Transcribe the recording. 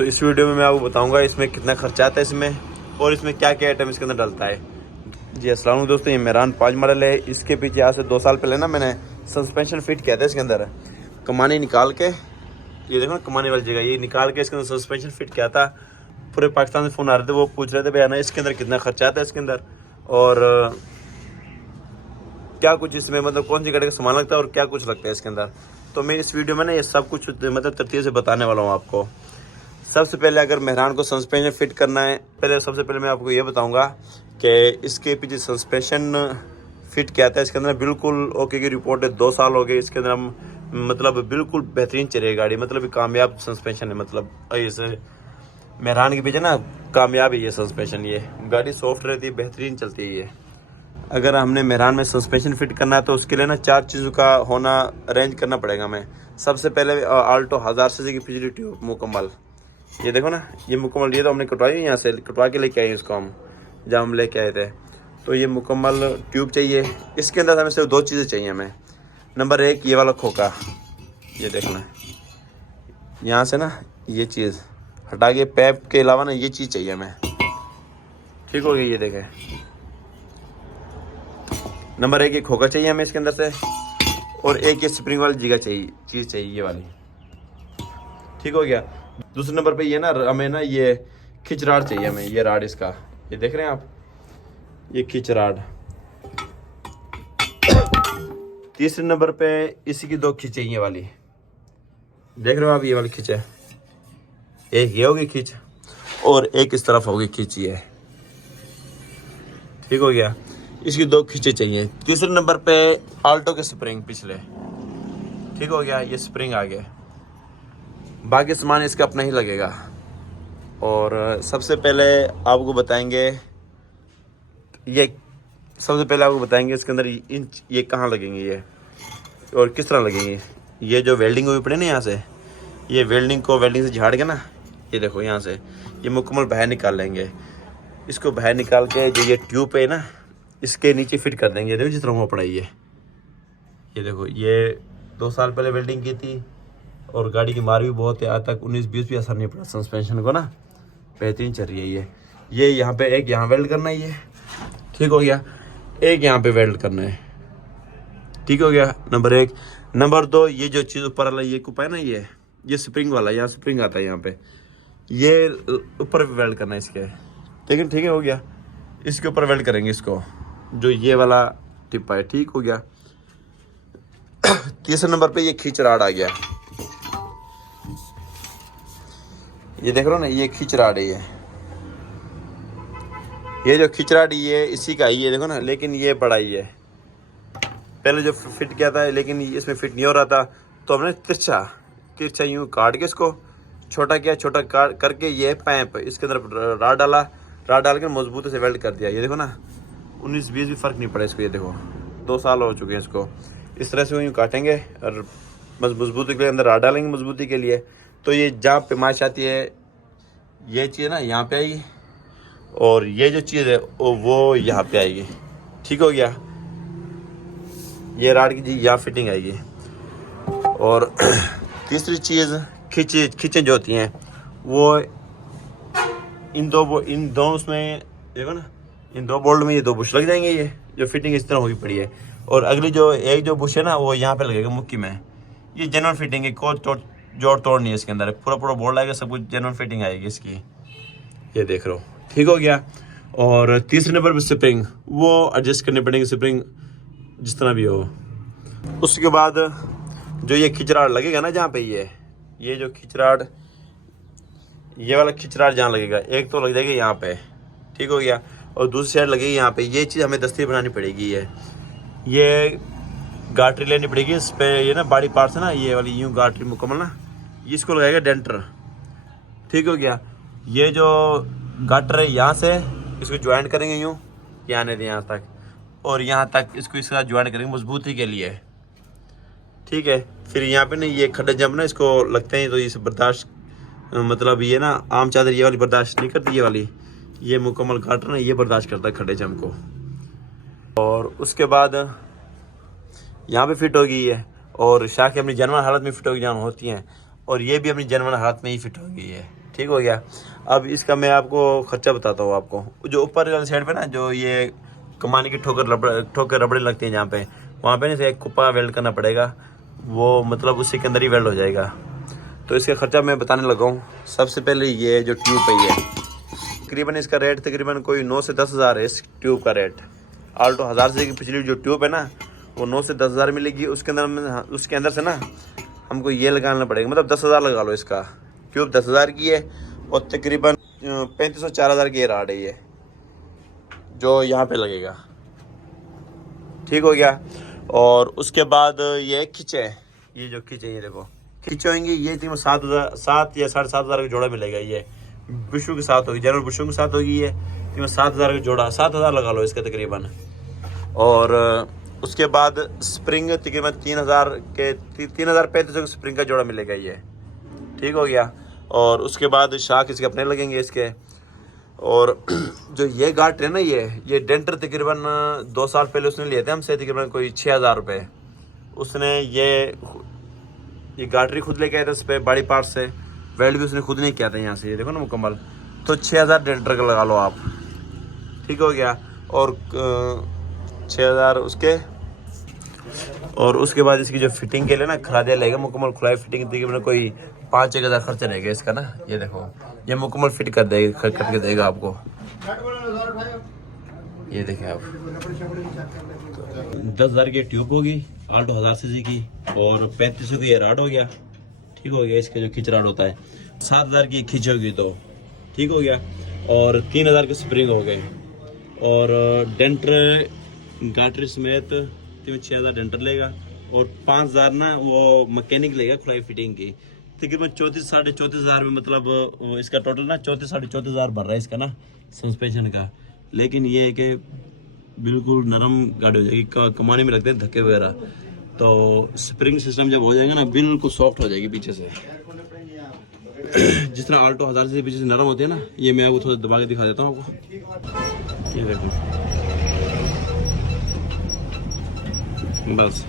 तो इस वीडियो में मैं आपको बताऊंगा इसमें कितना खर्चा आता है इसमें, और इसमें क्या क्या आइटम इसके अंदर डलता है। जी अस्सलाम वालेकुम दोस्तों, ये मेहरान 5 मॉडल है। इसके पीछे आज से 2 साल पहले ना मैंने सस्पेंशन फिट किया था इसके अंदर, कमानी निकाल के, ये देखो ना कमाने वाली जगह, ये निकाल के इसके अंदर सस्पेंशन फिट किया था। पूरे पाकिस्तान से फ़ोन आ रहे थे, वो पूछ रहे थे भैया ना इसके अंदर कितना खर्चा आता है इसके अंदर, और क्या कुछ इसमें मतलब कौन सी गाड़ी का सामान लगता है और क्या कुछ लगता है इसके अंदर। तो मैं इस वीडियो में ना ये सब कुछ मतलब तरतीब से बताने वाला हूँ आपको। सबसे पहले अगर मेहरान को सस्पेंशन फिट करना है, सबसे पहले मैं आपको ये बताऊंगा कि इसके पीछे सस्पेंशन फिट किया था इसके अंदर बिल्कुल ओके की रिपोर्ट है। 2 साल हो गए इसके अंदर, हम मतलब बिल्कुल बेहतरीन चल रही है गाड़ी, मतलब कामयाब सस्पेंशन है। मतलब इसे मेहरान के पीछे ना कामयाब है ये सस्पेंशन, ये गाड़ी सॉफ्ट रहती है, बेहतरीन चलती है ये। अगर हमने मेहरान में सस्पेंशन फिट करना है तो उसके लिए ना 4 चीज़ों का होना अरेंज करना पड़ेगा हमें। सबसे पहले आल्टो 1000 सीसी की पिछली ट्यूब मुकम्मल, ये देखो ना ये मुकम्मल, ये तो हमने कटवाई, यहाँ से कटवा के लेके आए इसको हम जब हम लेके आए थे। तो ये मुकम्मल ट्यूब चाहिए। इसके अंदर हमें सिर्फ 2 चीज़ें चाहिए हमें। नंबर 1 ये वाला खोखा, ये देखना यहाँ से ना ये चीज़ हटा के, पैप के अलावा ना ये चीज़ चाहिए हमें, ठीक हो गया। ये देखें नंबर 1 ये खोखा चाहिए हमें इसके अंदर से, और एक ये स्प्रिंग वाली जगह चाहिए, चीज़ चाहिए ये वाली, ठीक हो गया। दूसरे नंबर पे ये ना हमें ना ये खिंच राड चाहिए हमें, ये राड इसका, ये देख रहे हैं आप, ये खिंच राड। तीसरे नंबर पे इसी की 2 खिंच चाहिए वाली, देख रहे हो आप, ये वाली खिंच है, एक ये होगी खिंच और एक इस तरफ होगी खिंच, ये ठीक हो गया। इसकी 2 खिंचे चाहिए। तीसरे नंबर पे आल्टो के स्प्रिंग पिछले, ठीक हो गया, ये स्प्रिंग आ गया। बाकी सामान इसका अपना ही लगेगा। और सबसे पहले आपको बताएंगे इसके अंदर ये कहाँ लगेंगे ये और किस तरह लगेंगे। ये जो वेल्डिंग हुई पड़े ना यहाँ से, ये वेल्डिंग से झाड़ के ना, ये देखो यहाँ से ये मुकम्मल बाहर निकाल लेंगे। इसको बाहर निकाल के जो ये ट्यूब है ना इसके नीचे फिट कर देंगे। देखो जिस तरह वो पड़ा ये देखो, ये 2 साल पहले वेल्डिंग की थी और गाड़ी की मार भी बहुत है, आज तक 19-20 भी असर नहीं पड़ा सस्पेंशन को ना, बेहतरीन चल रही है ये। यहाँ पे एक यहाँ वेल्ड करना है ये, ठीक हो गया। एक यहाँ पे वेल्ड करना है, ठीक हो गया, नंबर 1। नंबर 2 ये जो चीज़ ऊपर वाला ये कुपा है ना, ये स्प्रिंग वाला, यहाँ स्प्रिंग आता है यहाँ पे, ये ऊपर वेल्ड करना है इसके, लेकिन ठीक है हो गया। इसके ऊपर वेल्ड करेंगे इसको, जो ये वाला टिप्पा है, ठीक हो गया। तीसरे नंबर पे ये खींच राड आ गया, ये देख रहे हो ना, ये खींच राड है ये जो खींच राड ये इसी का ही है, देखो ना, लेकिन ये बड़ा ही है। पहले जो फिट किया था लेकिन इसमें फिट नहीं हो रहा था, तो हमने तिरछा यूँ काट के इसको छोटा किया, छोटा काट करके ये पैप इसके अंदर राड डाल के मजबूती से वेल्ड कर दिया। ये देखो ना 19-20 भी फ़र्क नहीं पड़ा इसको, ये देखो 2 साल हो चुके हैं इसको। इस तरह से यूँ काटेंगे और मजबूती के लिए अंदर राड डालेंगे मजबूती के लिए। तो ये जहाँ पेमाइश आती है ये चीज़ ना यहाँ पे आएगी, और ये जो चीज़ है वो यहाँ पे आएगी, ठीक हो गया। ये राड की जी यहाँ फिटिंग आएगी। और तीसरी चीज़ खींचें जो होती हैं वो इन दोनों उसमें देखो ना, इन 2 बोल्ट में ये 2 बुश लग जाएंगे, ये जो फिटिंग इस तरह हुई पड़ी है। और अगली जो एक बुश है ना वो यहाँ पे लगेगा मुक्की में। ये जेन्युइन फिटिंग है, कोई जोड़ तोड़ नहीं है इसके अंदर, पूरा बोल्ट आएगा, सब कुछ जेन्युइन फिटिंग आएगी इसकी, ये देख रहे हो, ठीक हो गया। और तीसरे नंबर पर स्प्रिंग, वो एडजस्ट करनी पड़ेगी स्प्रिंग जिस तरह भी हो। उसके बाद जो ये खिचराड़ लगेगा ना जहाँ पे ये जो खिचराड़, ये वाला खिचराड़ जहाँ लगेगा, एक तो लग जाएगा यहाँ पे, ठीक हो गया, और दूसरी साइड लगेगी यहाँ पे। ये चीज़ हमें दस्ती बनानी पड़ेगी, ये गाटरी लेनी पड़ेगी इस पे, ये ना बॉडी पार्ट्स है ना, ये वाली यूँ गाटरी मुकम्मल ना, इसको लगाएगा डेंटर, ठीक हो गया। ये जो गाटर है यहाँ से इसको ज्वाइंट करेंगे यूँ, ये आने दें यहाँ तक, और यहाँ तक इसको इसके साथ ज्वाइंट करेंगे मजबूती के लिए, ठीक है। फिर यहाँ पे ना ये खड्डे जब ना इसको लगते हैं तो इसे बर्दाश्त, मतलब ये ना आम चादर ये वाली बर्दाश्त नहीं करती, ये वाली ये मुकम्मल गाटर ना ये बर्दाश्त करता है खड्डे जम को। और उसके बाद यहाँ पे फिट होगी ये, और शाखें अपनी जनवन हालत में फिट होगी जहाँ होती हैं, और ये भी अपनी जनवन हालत में ही फिट होगी ये। ठीक हो गया। अब इसका मैं आपको खर्चा बताता हूँ आपको। जो ऊपर वाली साइड पे ना जो ये कमाने की ठोकर रबड़े लगती हैं जहाँ पे, वहाँ पे ना से एक कुप्पा वेल्ड करना पड़ेगा, वो मतलब उसी के अंदर ही वेल्ड हो जाएगा। तो इसका खर्चा मैं बताने लगा हूँ। सबसे पहले ये जो ट्यूब है ये तकरीबन इसका रेट तकरीबन कोई 9 से 10 हज़ार है इस ट्यूब का रेट। आल्टो 1000 से की पिछली जो ट्यूब है ना वो 9 से 10 हज़ार मिलेगी। उसके अंदर से ना हमको ये लगाना पड़ेगा, मतलब 10 हज़ार लगा लो। इसका ट्यूब 10 हज़ार की है और तकरीबन 3500 4000 की राड है ये जो यहाँ पे लगेगा। ठीक हो गया। और उसके बाद ये खिंचे, ये जो खिंचे ये देखो खिंचे होंगे, ये तकरीबन 7 या 7.5 हज़ार का जोड़ा मिलेगा। ये बुशों के साथ होगी, जनरल बुशों के साथ होगी। ये तकरीबन 7 हज़ार का जोड़ा, 7 हज़ार लगा लो इसका तकरीबन। और उसके बाद स्प्रिंग तकरीबन 3,3500 स्प्रिंग का जोड़ा मिलेगा ये। ठीक हो गया। और उसके बाद शाख इसके अपने लगेंगे इसके। और जो ये गार्ड है ना ये डेंटर तकरीबन 2 साल पहले उसने लिए थे हमसे, तकरीबन कोई 6,000 रुपये। उसने ये गार्डरी खुद लेके आया था उस पर बॉडी पार्ट से, वेल्ड भी उसने खुद नहीं किया था यहाँ से, ये देखो ना मुकम्मल। तो 6,000 डेंटर का लगा लो आप। ठीक हो गया। और 6,000 उसके। और उसके बाद इसकी जो फिटिंग के लिए ना खरादिया लगेगा मुकम्मल खुलाई फिटिंग तकरीबन कोई 5-1 हज़ार खर्चा रहेगा इसका ना। ये देखो ये मुकम्मल फिट कर देगा, करके देगा आपको। ये देखें आप, 10,000 की ट्यूब होगी आल्टो 1000 सीसी की, और 3500 की ये राड हो गया। ठीक हो गया। इसका जो खिंच राड होता है 7,000 की खिंच होगी तो ठीक हो गया। और 3,000 के स्प्रिंग हो गए। और डेंटर गाटरी समेत 6,000 डेंटर लेगा। और 5,000 ना वो मैकेनिक लेगा खुलाई फिटिंग की। तकरीबन 34-34 हज़ार में, मतलब इसका टोटल ना 34-34 हज़ार भर रहा है इसका ना सस्पेंशन का। लेकिन ये है कि बिल्कुल नरम गाड़ी हो जाएगी, कमाने में लगते हैं धक्के वगैरह। तो स्प्रिंग सिस्टम जब हो जाएगा ना बिल्कुल सॉफ्ट हो जाएगी पीछे से। जिस तरह आल्टो 1000 से पीछे से नरम होती है ना, ये मैं आपको थोड़ा दबा के दिखा देता हूँ आपको। ये देखो बस